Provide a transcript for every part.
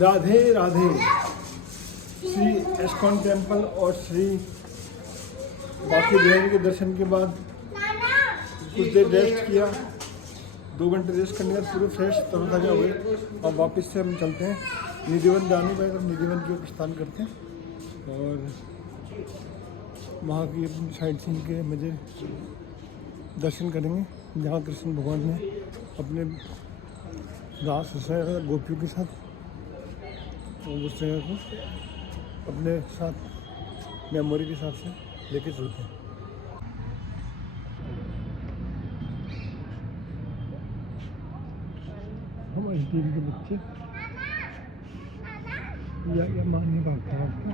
Radhe Radhe. Shri ISKCON temple और श्री बाकी बिहारी के दर्शन के बाद कुछ देर रेस्ट किया। 2 घंटे रेस्ट करने के बाद पूरे फ्रेश तरोताजा हुए और वापस से हम चलते हैं निधिवन जाने पर। निधिवन की ओर प्रस्थान करते हैं और वहाँ की साइड सीन के मज़े दर्शन करेंगे जहाँ कृष्ण भगवान ने अपने रास रचाया गोपियों के साथ। तो उस जगह को अपने साथ मेमोरी के हिसाब से लेके चलते हैं। हमारी टीम के बच्चे या माँ नहीं भागता आपका।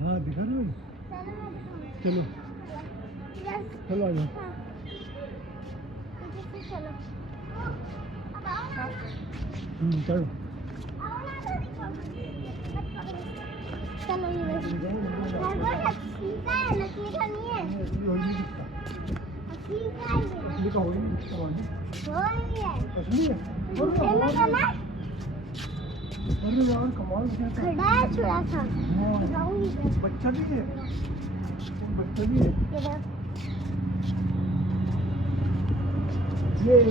हाँ दिखा रहे हो। चलो चलो आ जाओ। चलो अरे यार कमाल खड़ा है थोड़ा सा। बच्चा भी है, बच्चा भी है ये।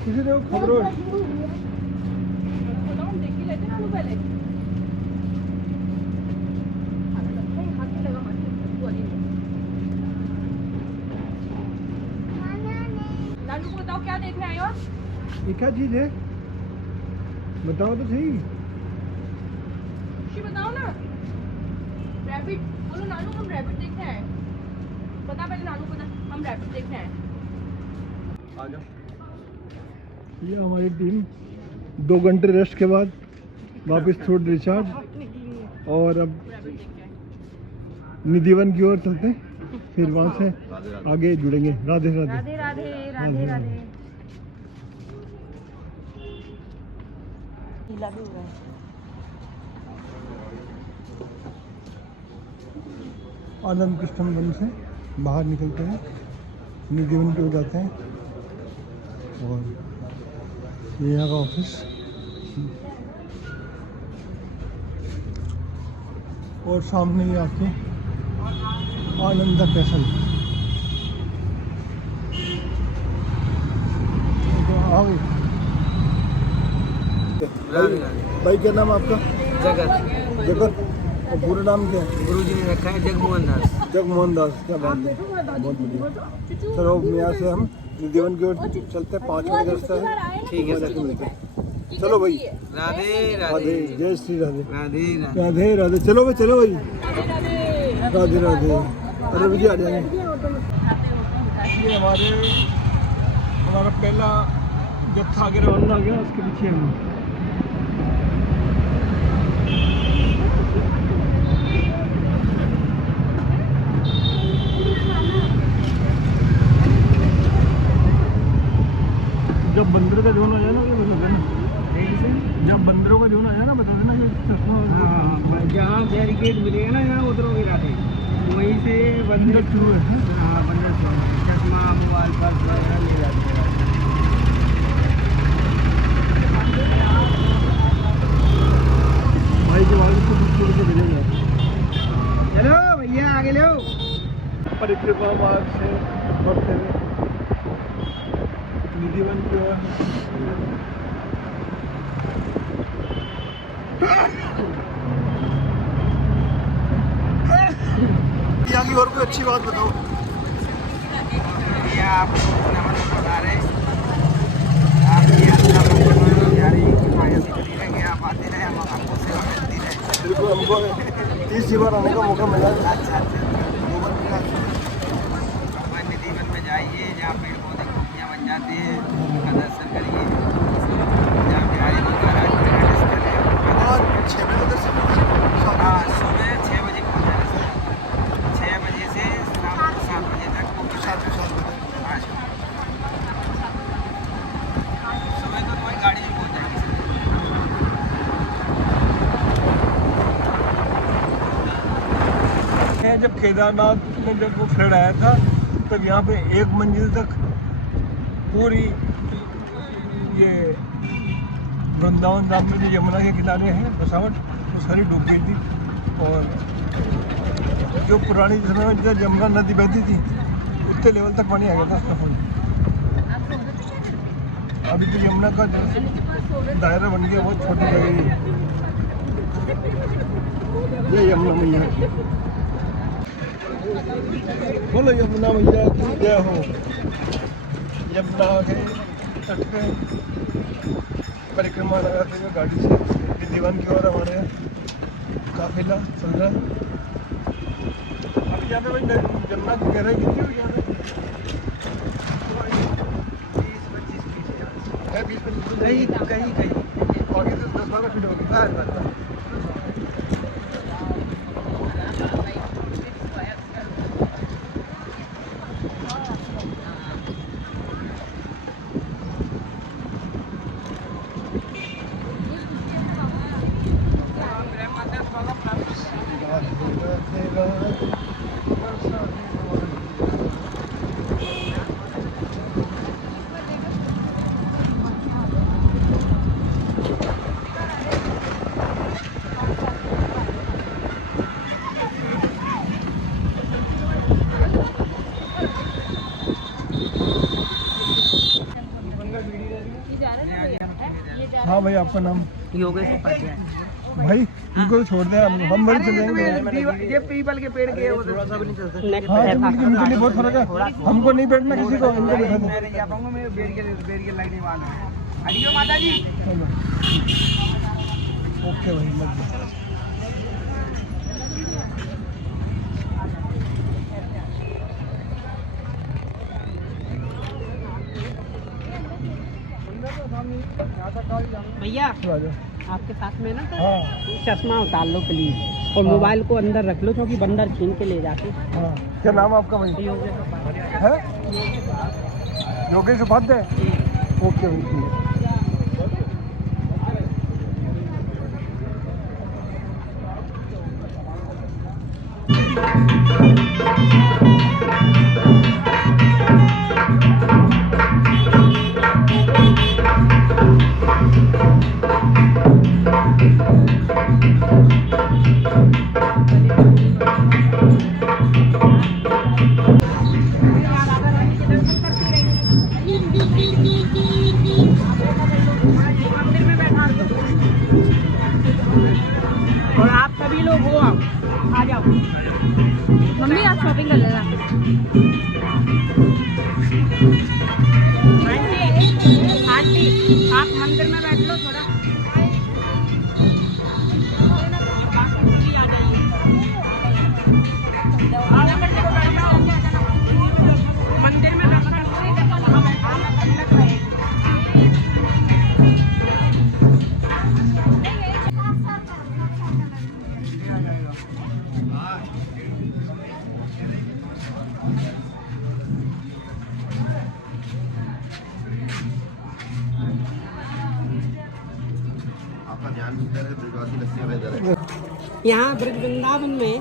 किसी ने खबरों लालू को बताओ क्या देखने आए हो? ये क्या चीज है बताओ तो सही। बताओ ना। रैबिट बोलो नानू, हम रैबिट देखने आए। बता पहले नानू, बता हम रैबिट देखने आए। आ जाओ। ये हमारी टीम 2 घंटे रेस्ट के बाद वापस थोड़ा रिचार्ज और अब निधिवन की ओर चलते हैं, फिर वहाँ से आगे जुड़ेंगे। राधे राधे राधे राधे राधे राधे। आनंद कृष्ण वन से बाहर निकलते हैं, निधिवन की ओर जाते हैं और ये यहाँ का ऑफिस और सामने ही आके आनंद कैसल। भाई क्या नाम आपका? जगत। जगत। और पूरा नाम क्या है? गुरुजी ने रखा है जगमोहन दास। जगमोहन दास। क्या बात है, बहुत बढ़िया। चलो यहाँ से हम निधिवन की ओर चलते हैं, 5 मिनट रास्ता है। ठीक है सर। मिलते हैं। चलो भाई। राधे राधे। राधे। जय श्री राधे। राधे राधे। राधे राधे। चलो भाई, चलो भाई। राधे राधे। अरे भैया आ जाएंगे। ये हमारा पहला जत्था आगे रवाना हो गया, उसके पीछे हम। जब बंदरों का जोन आ जाए ना ये बता देना। जब बंदरों का जोन आ जाए ना बता देना। ये चश्मा जहाँ बैरिकेड मिलेगा ना यहाँ उतरोगे राधे, वहीं से बंदर शुरू है। हाँ बंदर चश्मा मोबाइल पर्स वगैरह ले जाते हैं। भाई के बाद उसको दूर से मिलेंगे। चलो भैया आगे लो। परिक्रमा मार्ग से बढ़ते हुए निधिवन की ओर। यहाँ की और कोई अच्छी बात बताओ। भैया आपको नमन बता रहे आपकी यात्रा जारी रहेंगे, आप आते रहे, हम आपको सेवा मिलती रहे। बिल्कुल, हमको 30 बार आने का मौका मिला। अच्छा निधिवन में जाइए, जहाँ पेड़ पौधे गोपियाँ बन जाती है, उनका दर्शन करिए। जहाँ बिहारी 6 बजे दर्शन होता है। हाँ, सुबह 6 बजे पहुँचा है सर। 6 बजे से शाम को 7 बजे तक शाम को 7 बजे। हाँ सर। सुबह तो कोई गाड़ी भी पहुँच जाएगी सर। जब केदारनाथ में जब वो फ्लड आया था तब यहाँ पे 1 मंजिल तक पूरी ये वृंदावन धाम में जो यमुना के किनारे है बसावट वो सारी डूब गई थी। और जो पुरानी समय में जब यमुना नदी बहती थी उतने लेवल तक पानी आ गया था उसका फुल। अभी तो यमुना का जो दायरा बन गया बहुत छोटी जगह है। ये यमुना मैया की बोलो, यमुना मैया की जय हो। यमुना के तट पे परिक्रमा लगाते हुए गाड़ी से दीवान की ओर हमारे काफिला चल रहा है। अब यहाँ पे भाई यमुना की गहराई कितनी होगी यहाँ पे? 20-25 फीट कहीं आगे से 10-12 फीट होगी। हाँ भाई, आपका नाम? योगेश उपाध्याय। भाई इनको तो छोड़ दें, हम बड़े चले जाएंगे। ये पीपल के पेड़ के थोड़ा सा भी नहीं चल सकता। हाँ, तो इनके लिए बहुत फर्क है। हमको नहीं बैठना किसी को, इनको बैठा दो। मैं नहीं जा पाऊंगा, मैं बेड़ के लगने वाला है। हरिओम माता जी। चलो ओके भाई, मत जाओ। भैया आ जाओ। आपके साथ में ना हाँ चश्मा उतार लो प्लीज, और मोबाइल को अंदर रख लो क्योंकि बंदर छीन के ले जाते। हाँ, क्या नाम है आपका भाई? है योगेश उपाध्याय। ओके भाई, ठीक है। और आप सभी लोग हो, आ जाओ। मम्मी आप शॉपिंग कर लेना। आंटी आप मंदिर में बैठ लो थोड़ा। मंदिर में यहाँ ब्रज वृंदावन में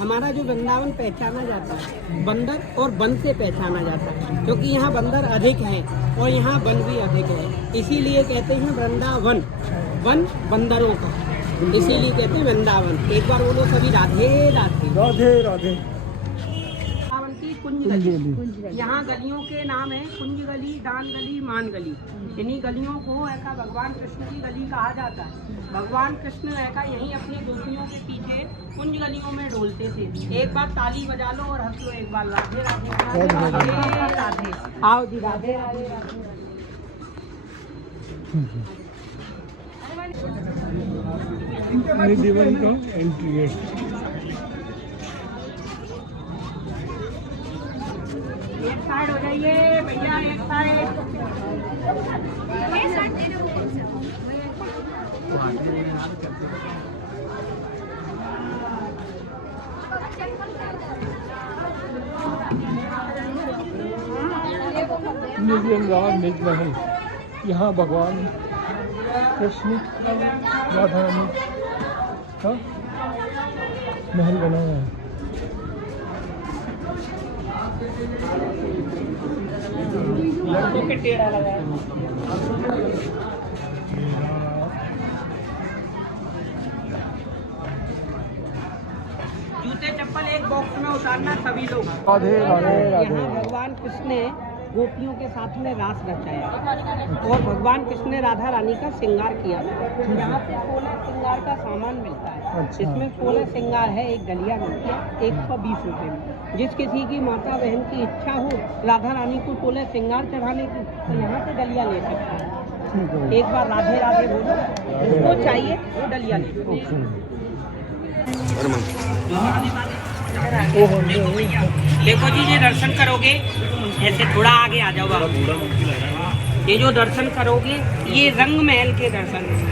हमारा जो वृंदावन पहचाना जाता है बंदर और वन से पहचाना जाता है, क्योंकि यहाँ बंदर अधिक हैं और यहाँ वन भी अधिक है। इसीलिए कहते हैं वृंदावन, वन बंदरों का, इसीलिए कहते हैं वृंदावन। एक बार बोलो सभी राधे राधे। राधे राधे। वृंदावन की कुंज गली, यहाँ गलियों के नाम है कुंज गली, दान गली, मान गली। इन्हीं गलियों को ऐसा भगवान कृष्ण की गली कहा जाता है। भगवान कृष्ण ऐसा यहीं अपने गोपियों के पीछे कुंज गलियों में डोलते थे। एक बार ताली बजा लो और हंस लो एक बार, राधे राधे राधे राधे राधे। आओ जी, राधे राधे राधे। निधिवन का एंट्री गेट। एक साइड हो जाइए भैया, एक साइड। निज राज निज महल, यहाँ भगवान कृष्ण राधा रानी का महल बना हुआ है। लड्डू के टेढ़ा लगा है। जूते चप्पल एक बॉक्स में उतारना सभी लोग। राधे राधे राधे। यहाँ भगवान कृष्ण ने गोपियों के साथ में रास रचाया और भगवान कृष्ण ने राधा रानी का श्रृंगार किया। यहाँ से 16 श्रृंगार का सामान मिलता है। अच्छा। इसमें 16 श्रृंगार है, एक डलिया मिलती है 120 रुपये में। जिस किसी की माता बहन की इच्छा हो राधा रानी को 16 श्रृंगार चढ़ाने की तो यहाँ से डलिया ले सकता है। एक बार राधे राधे बोलो, जिसको चाहिए वो डलिया ले। देखो जी, ये दर्शन करोगे, ऐसे थोड़ा आगे आ जाओ आप। ये जो दर्शन करोगे ये रंग महल के दर्शन हैं।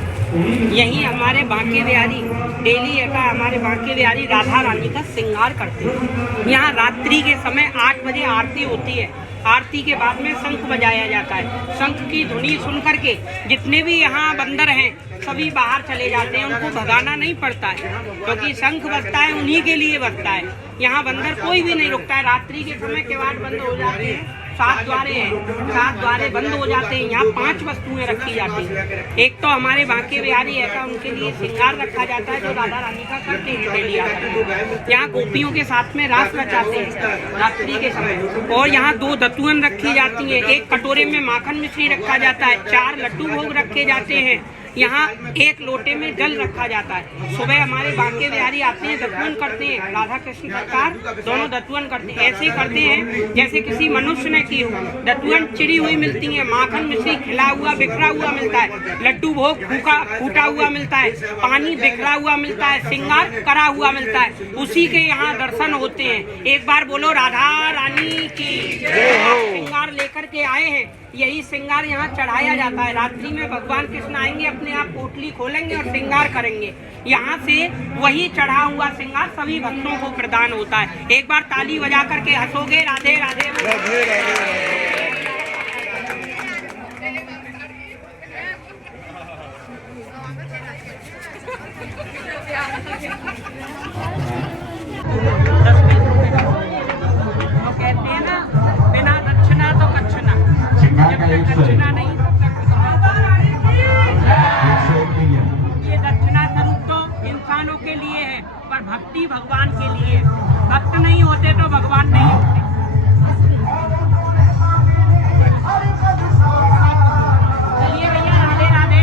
यही हमारे बांके बिहारी डेली का हमारे बांके बिहारी राधा रानी का श्रृंगार करते हैं। यहाँ रात्रि के समय 8 बजे आरती होती है। आरती के बाद में शंख बजाया जाता है। शंख की ध्वनि सुन करके जितने भी यहाँ बंदर हैं सभी बाहर चले जाते हैं। उनको भगाना नहीं पड़ता है क्योंकि शंख बजता है उन्हीं के लिए बजता है। यहाँ बंदर कोई भी नहीं रुकता है। रात्रि के समय किवाड़ बंद हो जाते हैं। 7 द्वारे हैं, 7 द्वारे बंद हो जाते हैं। यहाँ 5 वस्तुएं रखी जाती हैं। एक तो हमारे बांके बिहारी ऐसा उनके लिए श्रृंगार रखा जाता है जो राधा रानी का करते हैं डेली आकर। यहाँ गोपियों के साथ में रास रचाते हैं रात्रि के समय। और यहाँ 2 दतुअन रखी जाती हैं। एक कटोरे में माखन मिश्री रखा जाता है। 4 लड्डू भोग रखे जाते हैं। यहाँ 1 लोटे में जल रखा जाता है। सुबह हमारे बांके बिहारी आते हैं, दतुअन करते हैं। राधा कृष्ण सरकार दोनों दतुअन करते हैं। ऐसे करते हैं जैसे किसी मनुष्य ने की हो। दतुअन चिड़ी हुई मिलती है, माखन मिश्री खिला हुआ बिखरा हुआ मिलता है, लड्डू भोग फूटा हुआ मिलता है, पानी बिखरा हुआ मिलता है, श्रृंगार करा हुआ मिलता है। उसी के यहाँ दर्शन होते हैं। एक बार बोलो राधा रानी की। श्रृंगार लेकर के आए हैं, यही श्रृंगार यहाँ चढ़ाया जाता है। रात्रि में भगवान कृष्ण आएंगे, अपने आप पोटली खोलेंगे और श्रृंगार करेंगे। यहाँ से वही चढ़ा हुआ श्रृंगार सभी भक्तों को प्रदान होता है। एक बार ताली बजा करके हंसोगे राधे राधे राधे। कहते हैं ना, बिना दक्षिणा तो कच्छना। दक्षिणा नहीं ये दक्षिणा स्वरूप तो इंसानों के लिए है, पर भक्ति भगवान के लिए है। भक्त नहीं होते तो भगवान नहीं होते। चलिए भैया राधे राधे।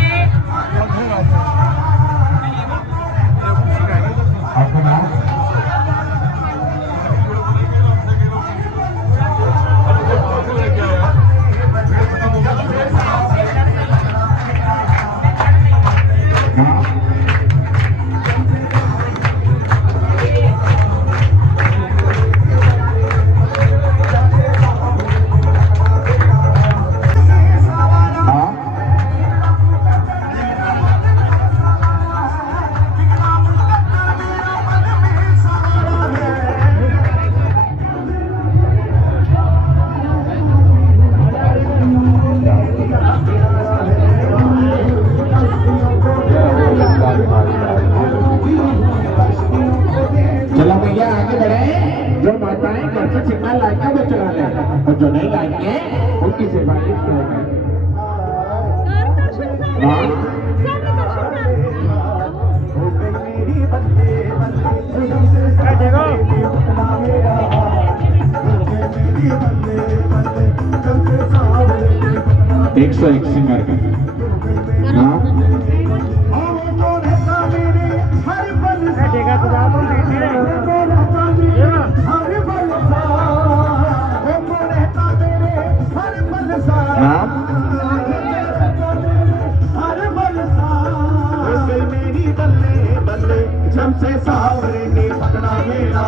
चलो भैया आगे बढ़े। जो माताएं घर से सिग्नल लाएंगे वो चला लें और जो नहीं लाएंगे उनकी सिफारिश करेंगे। एक 101 सिंगर का से सावरे ने पकड़ा मेरा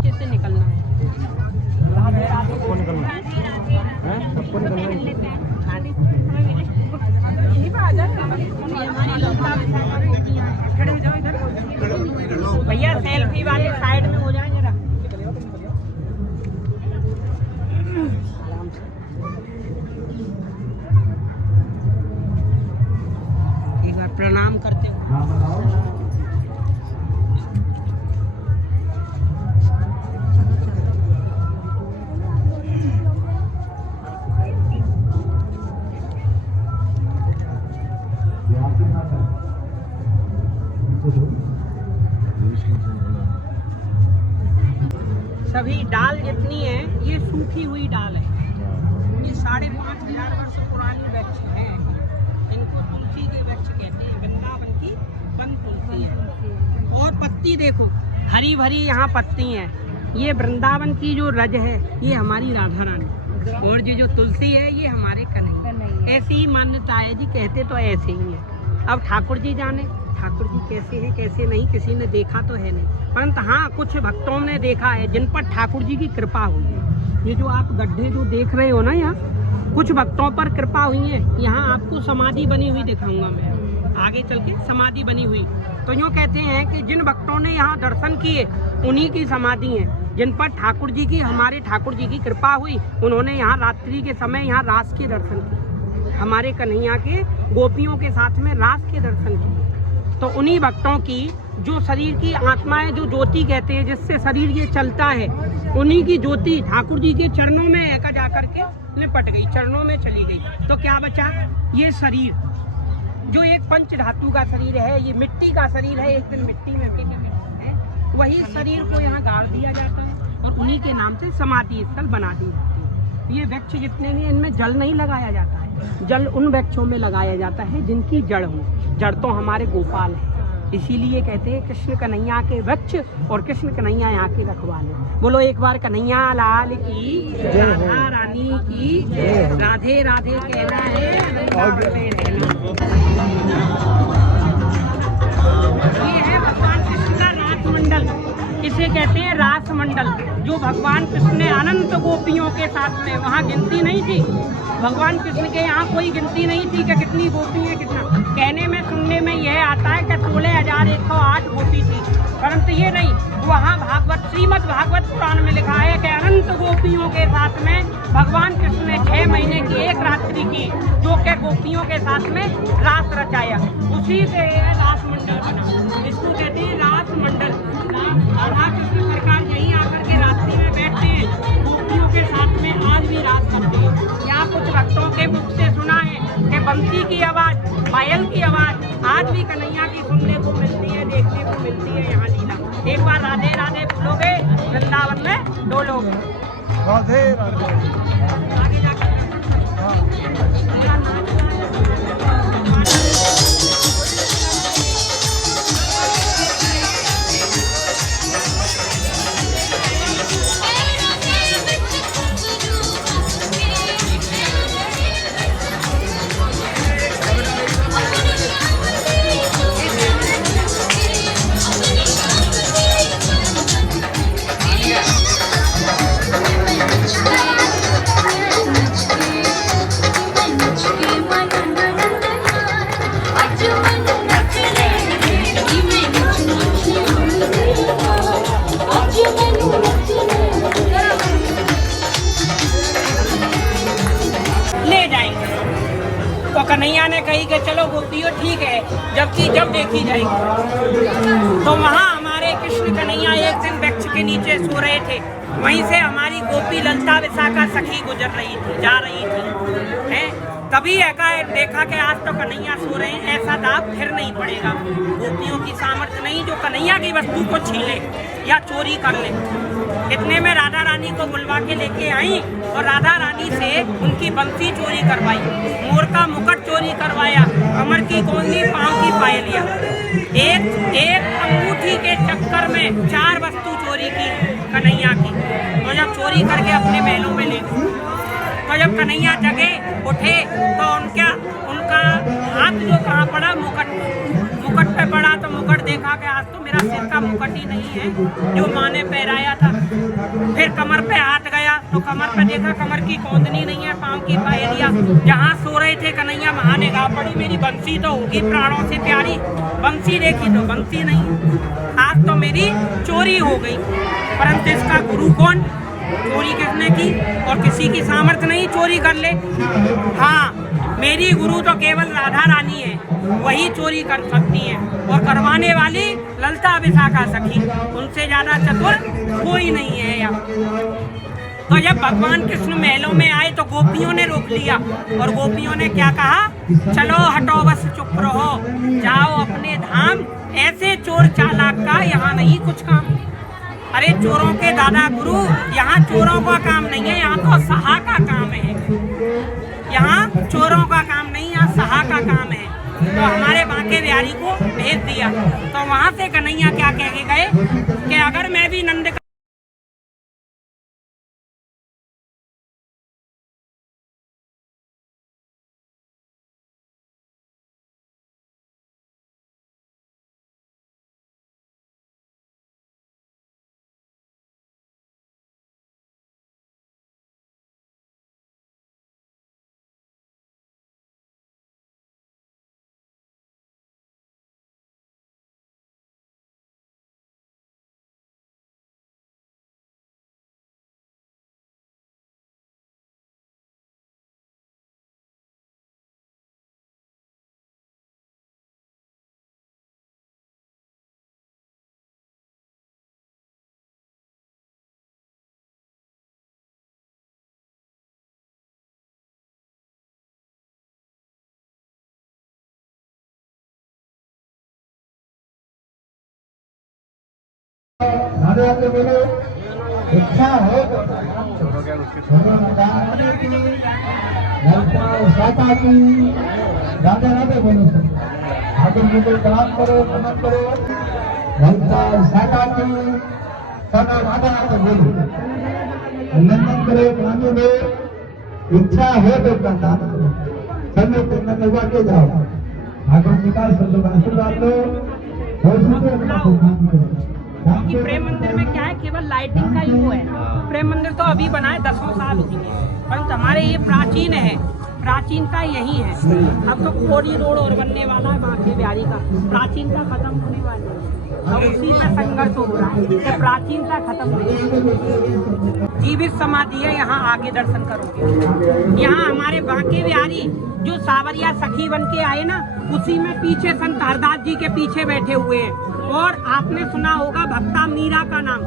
कैसे निकलना है? प्रणाम करते हुए। सभी डाल जितनी है ये सूखी हुई डाल है। ये 5,500 वर्ष पुरानी वृक्ष है। इनको तुलसी के वृक्ष कहते हैं। वृंदावन की वन तुलसी है। और पत्ती देखो हरी भरी यहाँ पत्ती हैं। ये वृंदावन की जो रज है ये हमारी राधा रानी, और जो तुलसी है ये हमारे कन्हैया। ऐसी ही मान्यता है जी, कहते तो ऐसे ही है। अब ठाकुर जी जाने ठाकुर जी कैसे हैं कैसे नहीं, किसी ने देखा तो है नहीं, परंतु हाँ कुछ भक्तों ने देखा है जिन पर ठाकुर जी की कृपा हुई है। ये जो आप गड्ढे जो देख रहे हो ना, यहाँ कुछ भक्तों पर कृपा हुई है। यहाँ आपको समाधि बनी हुई दिखाऊंगा मैं आगे चल के, समाधि बनी हुई। तो यूँ कहते हैं कि जिन भक्तों ने यहाँ दर्शन किए उन्हीं की समाधि है। जिन पर ठाकुर जी की, हमारे ठाकुर जी की कृपा हुई, उन्होंने यहाँ रात्रि के समय यहाँ रास के दर्शन किए। हमारे कन्हैया के गोपियों के साथ में रास के दर्शन किए। तो उन्हीं भक्तों की जो शरीर की आत्मा है, जो ज्योति कहते हैं, जिससे शरीर ये चलता है, उन्हीं की ज्योति ठाकुर जी के चरणों में एका जा करके लिपट गई, चरणों में चली गई। तो क्या बचा? ये शरीर जो एक पंच धातु का शरीर है, ये मिट्टी का शरीर है, एक दिन मिट्टी में है, वही शरीर को यहाँ गाड़ दिया जाता है और उन्हीं के नाम से समाधि स्थल बना दी जाती है। ये वृक्ष जितने भी, इनमें जल नहीं लगाया जाता है। जल उन वृक्षों में लगाया जाता है जिनकी जड़ हो। जड़ तो हमारे गोपाल है, इसीलिए कहते हैं कृष्ण कन्हैया के वृक्ष और कृष्ण कन्हैया यहाँ के रखवाले। बोलो एक बार कन्हैया लाल की, राधा रानी की, राधे राधे कहना है। ये है भगवान कृष्ण का रास मंडल, इसे कहते हैं रास मंडल। जो भगवान कृष्ण ने अनंत गोपियों के साथ में, वहाँ गिनती नहीं थी भगवान कृष्ण के, यहाँ कोई गिनती नहीं थी कि कितनी गोपी है कितना। कहने में सुनने में यह आता है कि 16,108 गोपी थी, परंतु ये नहीं। वहाँ भागवत, श्रीमद् भागवत पुराण में लिखा है कि अनंत गोपियों के साथ में भगवान कृष्ण ने 6 महीने की एक रात्रि की, जो के गोपियों के साथ में रास रचाया। उसी से रास मंडल बना। इसको कहते हैं रास मंडल। राधा कृष्ण सरकार यहीं आकर के रात्रि में बैठते हैं, गोपियों के साथ में आज भी रास करते हैं। यहाँ कुछ भक्तों के मुख से सुना है कि बंसी की आवाज, पायल की आवाज आज भी कन्हैया की सुनने को मिलती है, देखने को मिलती है यहाँ लीला। एक बार राधे राधे बोलोगे, वृंदावन में डोलोगे। राधे राधे। आगे जाकर कन्हैया ने कही कि चलो गोपियों ठीक है, जबकि जब देखी जाएगी। तो वहाँ हमारे कृष्ण कन्हैया एक दिन वृक्ष के नीचे सो रहे थे। वहीं से हमारी गोपी ललता विशाखा सखी गुजर रही थी, जा रही थी, हैं? तभी एकाएक देखा कि आज तो कन्हैया सो रहे हैं, ऐसा दाग फिर नहीं पड़ेगा। गोपियों की सामर्थ्य नहीं जो कन्हैया की वस्तु को छीले या चोरी कर ले। इतने में राधा रानी को बुलवा के लेके आई और राधा रानी से उनकी बंसी चोरी करवाई, मोर का मुकुट चोरी करवाया, कमर की गोंदी, पाँव की पायलिया। एक अंगूठी के चक्कर में 4 वस्तु चोरी की कन्हैया की। तो जब चोरी करके अपने महलों में ले गए, तो जब कन्हैया जगे उठे तो उनका हाथ जो कहाँ पड़ा, मुकुट पे पड़ा। तो मुकुट देखा कि आज तो मेरा सिर का मुकुट ही नहीं है जो माँ ने पहराया था। फिर कमर पे हाथ गया तो कमर पे देखा कमर की कोंदनी नहीं है, पाँव की पायलिया। जहाँ सो रहे थे कन्हैया वहाँ निगाह पड़ी, मेरी बंसी तो होगी प्राणों से प्यारी। बंसी देखी तो बंसी नहीं, आज तो मेरी चोरी हो गई। परंतु इसका गुरु कौन? चोरी किसने की? और किसी की सामर्थ्य नहीं चोरी कर ले। हाँ, मेरी गुरु तो केवल राधा रानी है, वही चोरी कर सकती हैं, और करवाने वाली ललता विशाखा सखी, उनसे ज्यादा चतुर कोई नहीं है यहाँ। तो जब भगवान कृष्ण महलों में आए तो गोपियों ने रोक लिया, और गोपियों ने क्या कहा, चलो हटो बस चुप रहो, जाओ अपने धाम, ऐसे चोर चालाक का यहाँ नहीं कुछ काम। अरे चोरों के दादा गुरु, यहाँ चोरों का काम नहीं है, यहाँ तो सहा का काम है। यहाँ चोरों का काम नहीं, यहाँ सहा का काम है। तो हमारे बांके बिहारी को भेज दिया। तो वहाँ से कन्हैया क्या कह के गए कि अगर मैं भी नंद राधे बोलो, इच्छा हो तो शाखा की राधे राधे बोलो, आगे मुझे प्रणाम करो, नमन करो, शाखा की सदा राधे राधे बोलो, नमन करो, प्रणाम करो, इच्छा हो तो दान करो, समय को लगा के जाओ, आगे विकास सब आशीर्वाद लो, और सुनो अपना काम करो। कि प्रेम मंदिर में क्या है, केवल लाइटिंग का ही वो है। प्रेम मंदिर तो अभी बना है, 10 साल हो गए, परंतु हमारे ये प्राचीन है, प्राचीनता यही है। अब तो कोरी रोड और बनने वाला है बांके बिहारी का, प्राचीनता खत्म होने वाली है, और उसी पर संघर्ष हो रहा है कि प्राचीनता खत्म नहीं। जीवित समाधि है, यहाँ आके दर्शन करोगे। यहाँ हमारे बांके बिहारी जो सावरिया सखी बन के आए ना, उसी में पीछे संत हरदास जी के पीछे बैठे हुए हैं। और आपने सुना होगा भक्ता मीरा का नाम,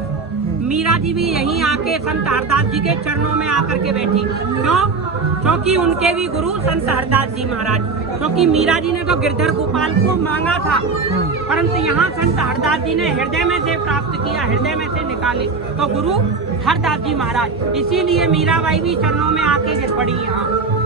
मीरा जी भी यहीं आके संत हरदास जी के चरणों में आकर के बैठी। क्यों? क्योंकि उनके भी गुरु संत हरदास जी महाराज, क्योंकि मीरा जी ने तो गिरधर गोपाल को मांगा था, परंतु यहाँ संत हरदास जी ने हृदय में से प्राप्त किया, हृदय में से निकाले, तो गुरु हरदास जी महाराज। इसीलिए मीराबाई भी चरणों में आके गिर पड़ी।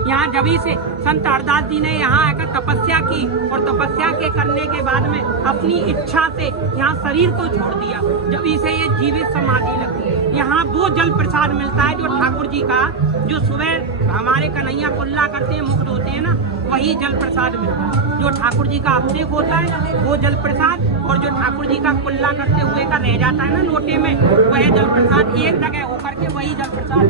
यहाँ जभी से संत हरदास जी ने यहाँ आकर तपस्या की, और तपस्या के करने के बाद में अपनी इच्छा से यहाँ शरीर को छोड़ दिया, जभी से ये जीवित समाधि लगी। यहाँ वो जल प्रसाद मिलता है जो ठाकुर जी का, जो सुबह हमारे कन्हैया कुल्ला करते हैं, मुक्त होते हैं ना, वही जल प्रसाद मिलता है। जो ठाकुर जी का अभिषेक होता है वो जल प्रसाद, और जो ठाकुर जी का कुल्ला करते हुए का रह जाता है ना लोटे में, वह जल प्रसाद एक जगह होकर के वही जल प्रसाद।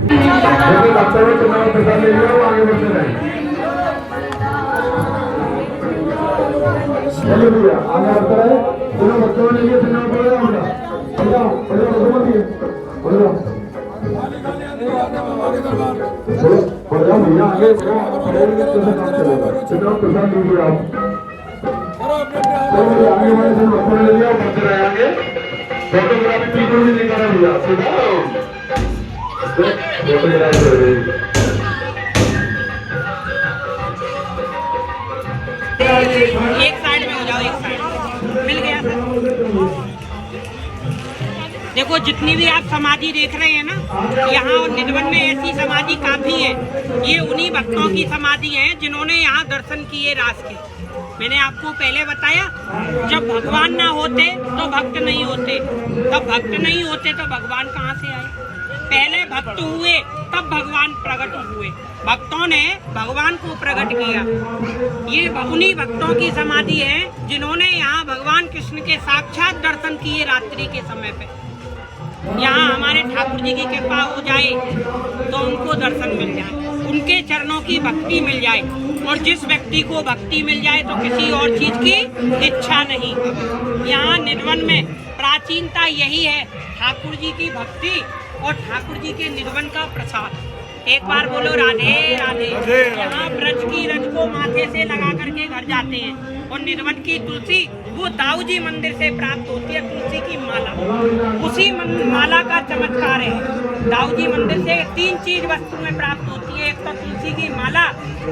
एक साइड में हो जाओ, एक साइड मिल गया सर। देखो जितनी भी आप समाधि देख रहे हैं ना, यहाँ और निधवन में ऐसी समाधि काफी है। ये उन्हीं भक्तों की समाधि है जिन्होंने यहाँ दर्शन किए रास के। मैंने आपको पहले बताया, जब भगवान ना होते तो भक्त नहीं होते, तब भक्त नहीं होते तो भगवान कहाँ से आए। पहले भक्त हुए तब भगवान प्रकट हुए, भक्तों ने भगवान को प्रकट किया। ये उन्हीं भक्तों की समाधि है जिन्होंने यहाँ भगवान कृष्ण के साक्षात दर्शन किए रात्रि के समय पे। यहाँ हमारे ठाकुर जी की कृपा हो जाए तो उनको दर्शन मिल जाए, उनके चरणों की भक्ति मिल जाए, और जिस व्यक्ति को भक्ति मिल जाए तो किसी और चीज की इच्छा नहीं। यहाँ निधवन में प्राचीनता यही है, ठाकुर जी की भक्ति और ठाकुर जी के निधवन का प्रसाद। एक बार बोलो राधे राधे। राधे। यहाँ ब्रज की रज को माथे से लगा करके घर जाते हैं और निर्वन की तुलसी वो दाऊ जी मंदिर से प्राप्त होती है, तुलसी की माला। उसी माला का चमत्कार है। दाऊ जी मंदिर से 3 चीज वस्तु में प्राप्त होती है, एक तो तुलसी की माला,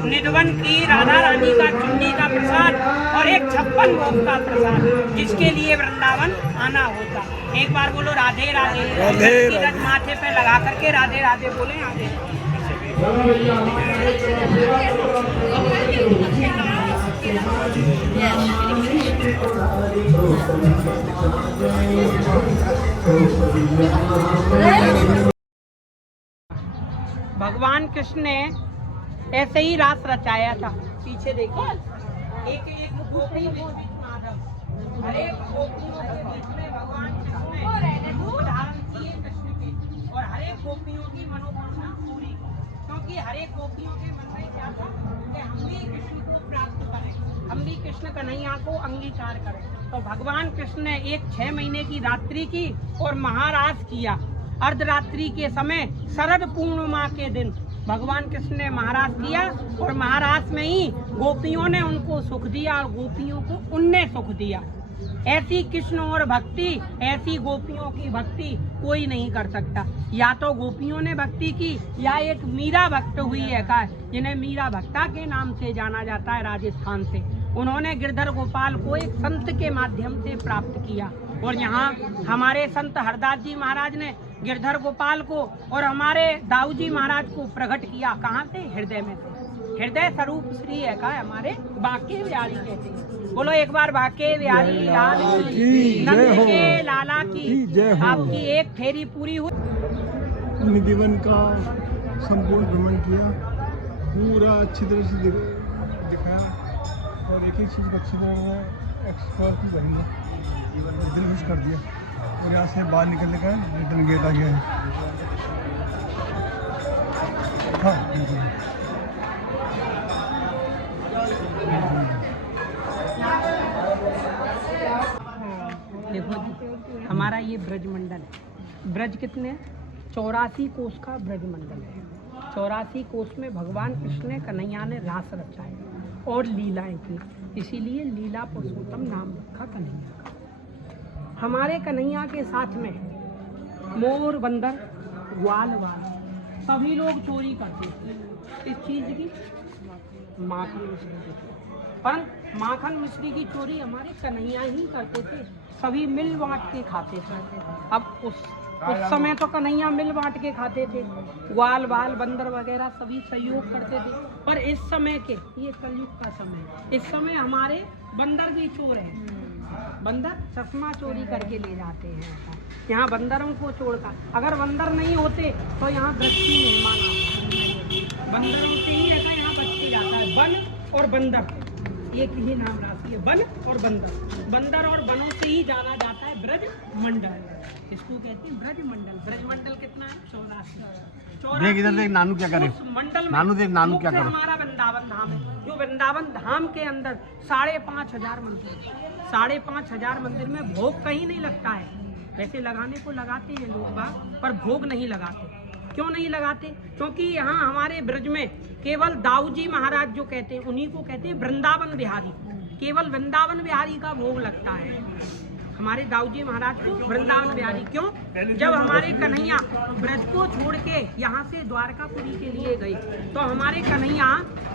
निर्वन की राधा रानी का चुन्नी का प्रसाद और एक 56 भोग का प्रसाद, जिसके लिए वृंदावन आना होता। एक बार बोलो राधे राधे। राधे की रज माथे पे लगा करके राधे राधे बोले आगे। भगवान कृष्ण ने ऐसे ही रास रचाया था। पीछे देखिए, एक एक गोपी माधव, हर एक गोपियों के बीच में भगवान कृष्ण ने रूप धारण किए कृष्ण के, और हर एक गोपियों की मनोकामना पूरी की। क्योंकि हर एक गोपियों के मन में क्या था कि हम भी कृष्ण को प्राप्त करें, हम भी कृष्ण कन्हैया को अंगीकार करें। तो भगवान कृष्ण ने एक 6 महीने की रात्रि की और महारास किया। अर्धरात्रि के समय शरद पूर्णिमा के दिन भगवान कृष्ण ने महारास किया और महारास में ही गोपियों ने उनको सुख दिया और गोपियों को उनने सुख दिया। ऐसी कृष्ण और भक्ति, ऐसी गोपियों की भक्ति कोई नहीं कर सकता। या तो गोपियों ने भक्ति की या एक मीरा भक्त हुई है का, जिन्हें मीरा भक्ता के नाम से जाना जाता है राजस्थान से। उन्होंने गिरधर गोपाल को एक संत के माध्यम से प्राप्त किया और यहाँ हमारे संत हरदास जी महाराज ने गिरधर गोपाल को और हमारे दाऊ जी महाराज को प्रकट किया। कहाँ से? हृदय में से। हृदय स्वरूप श्री है का हमारे बांके बिहारी कहते हैं। बोलो एक बार बांके बिहारी लाल की, नंद के लाला की आपकी एक फेरी पूरी हुई। निधिवन का संपूर्ण भ्रमण किया, पूरा अच्छी तरह से दिखाया और एक चीज़ को अच्छी तरह एक्सप्लोर की करेंगे, दिल खुश कर दिया। और यहाँ से बाहर निकलने का रिटर्न गेट आ गया है। हाँ देखो जी, हमारा ये ब्रज मंडल है। ब्रज कितने? 84 कोस का ब्रज मंडल है। 84 कोस में भगवान कृष्ण ने कन्हैया ने रास रचा है और लीलाएं की, इसीलिए लीला पुरुषोत्तम नाम रखा कन्हैया का। हमारे कन्हैया के साथ में मोर, बंदर, ग्वाल वाल सभी लोग चोरी करते थे। इस चीज की माखन मिश्री की चोरी, पर माखन मिश्री की चोरी हमारे कन्हैया ही करते थे। सभी मिल बांट के खाते थे। अब उस समय तो कन्हैया मिल बांट के खाते थे, ग्वाल बाल बंदर वगैरह सभी सहयोग करते थे। पर इस समय के, ये कलयुग का समय, इस समय हमारे बंदर भी चोर हैं। बंदर चश्मा चोरी करके ले जाते हैं। यहाँ बंदरों को छोड़कर, अगर बंदर नहीं होते तो यहाँ दृष्टि मेहमान आता। बंदरों से ही ऐसा यहाँ बच के जाता है। वन और बंदर एक ही नाम राशि है, वन और बंदर। बंदर और वनों से ही जाना जाता है ब्रज मंडल। इसको कहते हैं ब्रज मंडल। ब्रज मंडल कितना है? 84। देख इधर देख, नानू क्या करे? मंडल नानू देख, नानू क्या करे? हमारा वृंदावन धाम है, जो वृंदावन धाम के अंदर 5,500 मंदिर, 5,500 मंदिर में भोग कहीं नहीं लगता है। वैसे लगाने को लगाते हैं लोग बाग, पर भोग नहीं लगाते। क्यों नहीं लगाते? क्योंकि यहाँ हमारे ब्रज में केवल दाऊ जी महाराज जो कहते हैं, उन्हीं को कहते हैं वृंदावन बिहारी। केवल वृंदावन बिहारी का भोग लगता है हमारे दाऊ जी महाराज को, वृंदावन बिहारी। क्यों? जब हमारे कन्हैया ब्रज को छोड़ के यहाँ से द्वारकापुरी के लिए गए तो हमारे कन्हैया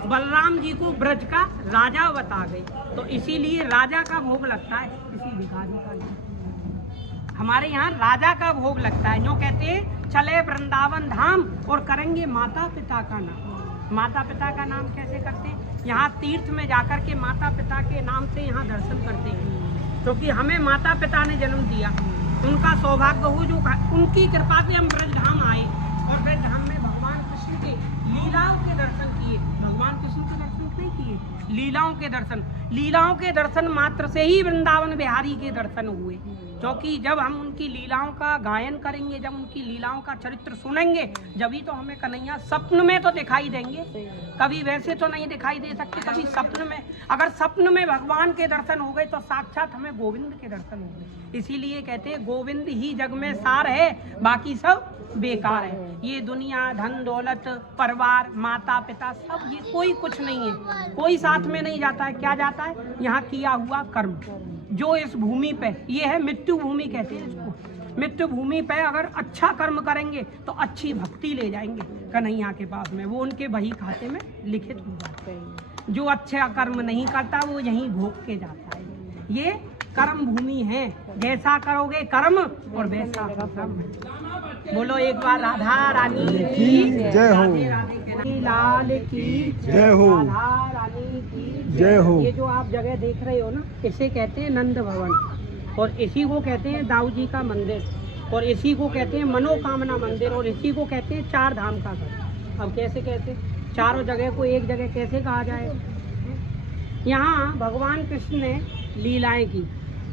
बलराम जी को ब्रज का राजा बता गए, तो इसीलिए राजा का भोग लगता है, किसी भिखारी का नहीं। हमारे यहाँ राजा का भोग लगता है। जो कहते हैं चले वृंदावन धाम और करेंगे माता पिता का नाम। माता पिता का नाम कैसे करते हैं? यहाँ तीर्थ में जाकर के माता पिता के नाम से यहाँ दर्शन करते हैं, क्योंकि हमें माता पिता ने जन्म दिया। उनका सौभाग्य हो, जो उनकी कृपा से हम ब्रज धाम आए और ब्रज धाम में भगवान कृष्ण के लीलाओं के दर्शन किए। भगवान कृष्ण के दर्शन नहीं किए, लीलाओं के दर्शन। लीलाओं के दर्शन मात्र से ही वृंदावन बिहारी के दर्शन हुए। क्योंकि जब हम उनकी लीलाओं का गायन करेंगे, जब उनकी लीलाओं का चरित्र सुनेंगे, जभी तो हमें कन्हैया स्वप्न में तो दिखाई देंगे। कभी वैसे तो नहीं दिखाई दे सकते, कभी स्वप्न में। अगर स्वप्न में भगवान के दर्शन हो गए तो साक्षात हमें गोविंद के दर्शन हो गए। इसीलिए कहते हैं गोविंद ही जग में सार है, बाकी सब बेकार है। ये दुनिया, धन दौलत, परिवार, माता पिता, सब ये कोई कुछ नहीं है, कोई साथ में नहीं जाता है। क्या जाता है? यहाँ किया हुआ कर्म, जो इस भूमि पे, ये है मृत्यु भूमि कहते हैं इसको। मृत्यु भूमि पे अगर अच्छा कर्म करेंगे तो अच्छी भक्ति ले जाएंगे कन्हैया के पास में, वो उनके बही खाते में लिखित हो जाते हैं। जो अच्छा कर्म नहीं करता वो यहीं भोग के जाता है। ये कर्म भूमि है, जैसा करोगे कर्म और वैसा कर्म। बोलो एक बार राधा रानी की जय हो, लाल की जय हो, राधा रानी की जय हो। ये जो आप जगह देख रहे हो ना, इसे कहते हैं नंद भवन, और इसी को कहते हैं दाऊ जी का मंदिर, और इसी को कहते हैं मनोकामना मंदिर, और इसी को कहते हैं चार धाम का घर। अब कैसे कैसे चारों जगह को एक जगह कैसे कहा जाए? यहाँ भगवान कृष्ण ने लीलाएं की।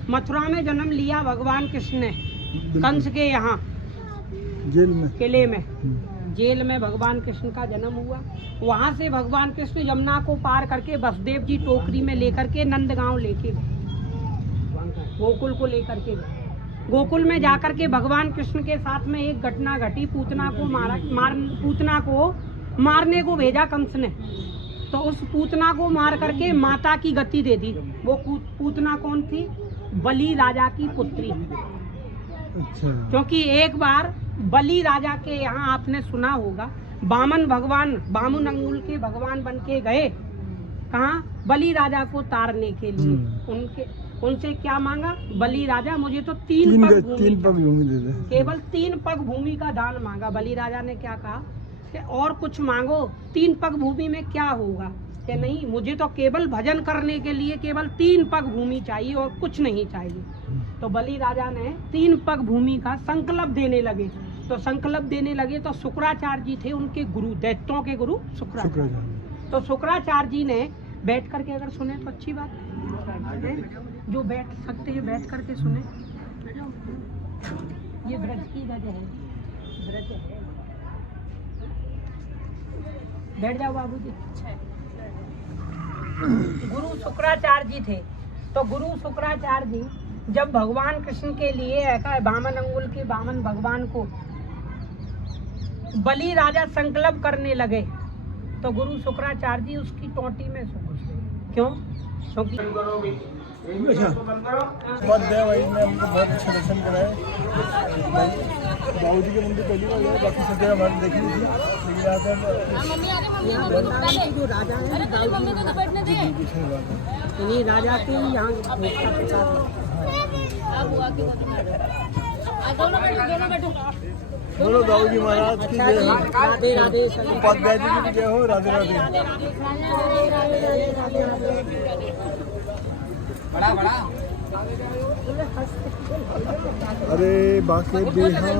मथुरा में जन्म लिया भगवान कृष्ण ने, कंस के यहाँ जेल में, किले में, जेल में भगवान कृष्ण का जन्म हुआ। वहाँ से भगवान कृष्ण यमुना को पार करके वसुदेव जी टोकरी में लेकर के नंदगांव लेके गए, गोकुल को लेकर के गए। गोकुल में जाकर के भगवान कृष्ण के साथ में एक घटना घटी। पूतना को मारने को भेजा कंस ने, तो उस पूतना को मार करके माता की गति दे दी। वो पूतना कौन थी? बलि राजा की पुत्री। अच्छा। क्योंकि एक बार बलि राजा के यहाँ आपने सुना होगा, बामन भगवान, बामन अंगुल के भगवान बन के गए कहाँ? बलि राजा को तारने के लिए। उनसे क्या मांगा? बलि राजा मुझे तो तीन पग भूमि दे दे। केवल 3 पग भूमि का दान मांगा। बलि राजा ने क्या कहा कि और कुछ मांगो, 3 पग भूमि में क्या होगा? कि नहीं, मुझे तो केवल भजन करने के लिए केवल 3 पग भूमि चाहिए और कुछ नहीं चाहिए। तो बलि राजा ने 3 पग भूमि का संकल्प देने लगे। तो संकल्प देने लगे तो शुक्राचार्य जी थे उनके गुरु, दैत्यों के गुरु शुक्राचार्य। तो शुक्राचार्य जी ने बैठ करके अगर सुने तो अच्छी बात है, जो बैठ सकते हैं बैठ करके सुने। ये ब्रज की जगह है, ब्रज है। बैठ जाओ बाबूजी। गुरु शुक्राचार्य जी थे। तो गुरु शुक्राचार्य जी जब भगवान कृष्ण के लिए ऐसा बामन अंगुल के बामन भगवान को बलि राजा संकल्प करने लगे, तो गुरु शुक्राचार्य जी उसकी टोटी में सो गए। क्यों? क्योंकि अच्छा, बहुत दया भाई ने हमको बहुत अच्छे दर्शन कराए। बाबू जी के मंदिर पहली बार गए, बाकी सब जगह हमारे देखी थी, लेकिन यहाँ पे जो राजा है इन्हीं राजा के यहाँ बोलो दाऊ जी महाराज की जय हो। राधे राधे। उपाध्याय जी की जय हो। राधे राधे। अरे बाके बिहारी